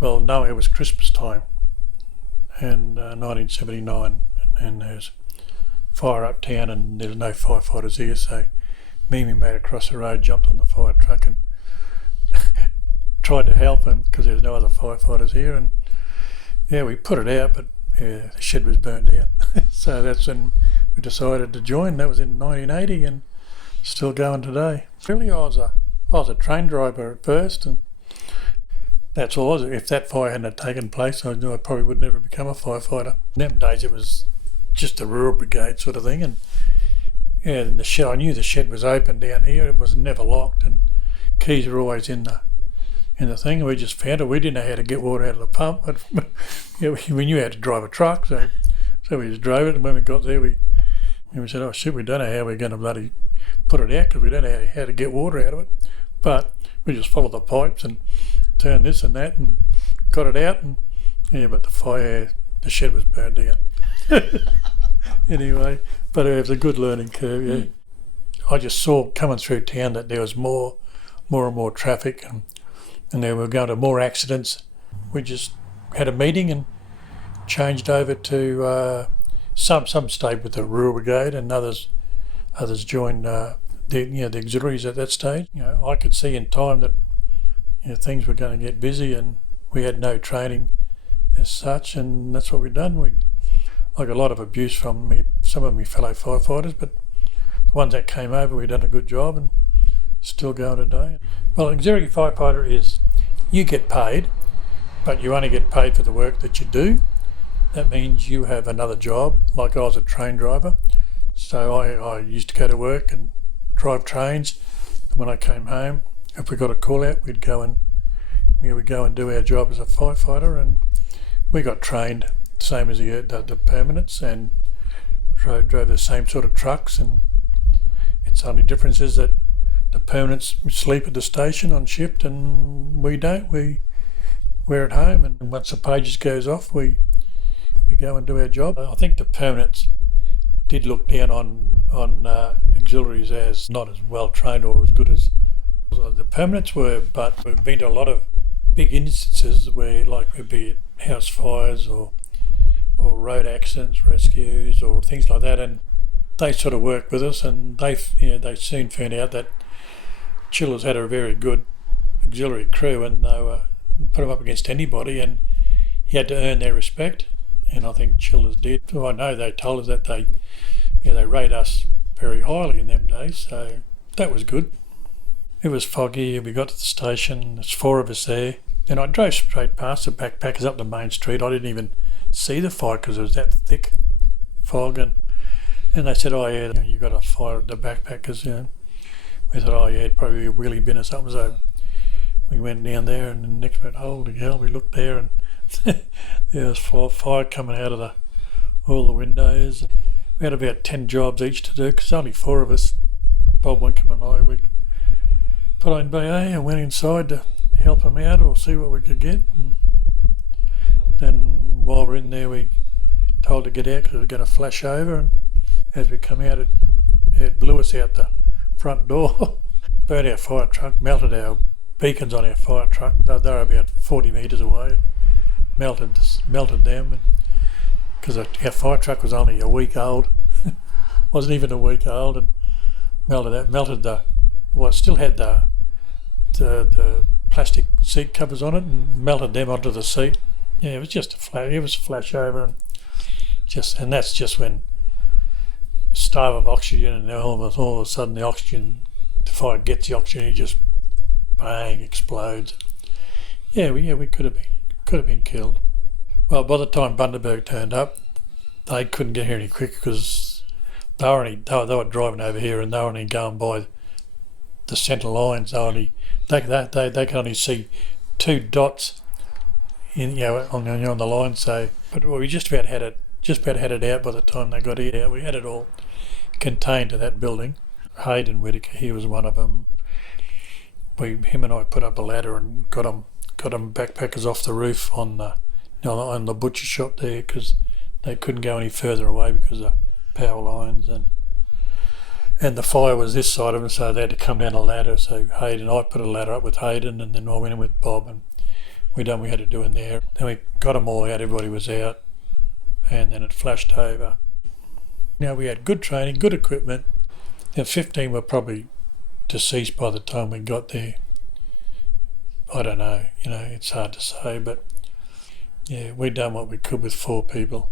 Well, no, it was Christmas time in 1979, and there's fire uptown and there's no firefighters here, so me and my mate across the road jumped on the fire truck and tried to help him because there's no other firefighters here, and yeah, we put it out, but yeah, the shed was burnt down. So that's when we decided to join. That was in 1980 and still going today. Really, I was a train driver at first, and that's all. If that fire hadn't taken place, I knew I probably would never become a firefighter. In them days, it was just a rural brigade sort of thing, and yeah, and the shed. I knew the shed was open down here. It was never locked, and keys were always in the thing. We just found it. We didn't know how to get water out of the pump, but yeah, we knew how to drive a truck, so we just drove it. And when we got there, we said, "Oh shit, we don't know how we're going to bloody put it out because we don't know how to get water out of it." But we just followed the pipes and turned this and that and got it out. And yeah, but the shed was burned down. Anyway, but it was a good learning curve. Yeah, I just saw coming through town that there was more and more traffic, and there were going to more accidents. We just had a meeting and changed over to some stayed with the rural brigade and others joined the auxiliaries at that stage. I could see in time that things were going to get busy, and we had no training as such, and that's what we've done. We got a lot of abuse from some of my fellow firefighters, but the ones that came over, we've done a good job and still going today. Well, an auxiliary firefighter is you get paid, but you only get paid for the work that you do. That means you have another job. Like I was a train driver, so I used to go to work and drive trains. And when I came home, if we got a call out, we'd go and do our job as a firefighter, and we got trained same as the permanents and drove the same sort of trucks. And its only difference is that the permanents sleep at the station on shift, and we don't. We're at home, and once the pages goes off, we go and do our job. I think the permanents did look down on auxiliaries as not as well trained or as good as the permanents were, but we've been to a lot of big instances where, like, there'd be house fires or road accidents, rescues, or things like that, and they sort of worked with us, and they soon found out that Chillers had a very good auxiliary crew, and they were put them up against anybody, and you had to earn their respect, and I think Chillers did. So I know they told us that they rate us very highly in them days, so that was good. It was foggy, we got to the station, there's 4 of us there, and I drove straight past the backpackers up the main street. I didn't even see the fire because it was that thick fog, and they said, "Oh yeah, you got a fire at the backpackers." We thought, "Oh yeah, it'd probably be a wheelie bin or something." So we went down there, and the next minute, holy hell, we looked there, and there was fire coming out of all the windows. We had about 10 jobs each to do because only 4 of us, Bob Winkham and I. We put on BA and went inside to help them out or see what we could get. And then while we're in there, we told to get out because it was going to flash over, and as we come out, it blew us out the front door, burnt our fire truck, melted our beacons on our fire truck. They were about 40 metres away. Melted them, because our fire truck was only a week old. Wasn't even a week old, and still had the plastic seat covers on it, and melted them onto the seat. Yeah, it was just a flash over, and that's just when starve of oxygen, and all of a sudden the fire gets the oxygen, it just bang, explodes. Yeah, we could have been killed. Well, by the time Bundaberg turned up, they couldn't get here any quicker because they were driving over here, and they were only going by the centre lines. They could only see 2 dots on the line. So, but we just about had it out by the time they got here. We had it all contained to that building. Hayden Whitaker, he was one of them. Him and I put up a ladder and got them backpackers off the roof on the butcher shop there, because they couldn't go any further away because of power lines, and the fire was this side of them, so they had to come down a ladder. So Hayden, I put a ladder up with Hayden, and then I went in with Bob, and we had to do in there. Then we got them all out, everybody was out, and then it flashed over. Now we had good training, good equipment. Now 15 were probably deceased by the time we got there. I don't know, it's hard to say, but yeah, we'd done what we could with 4 people.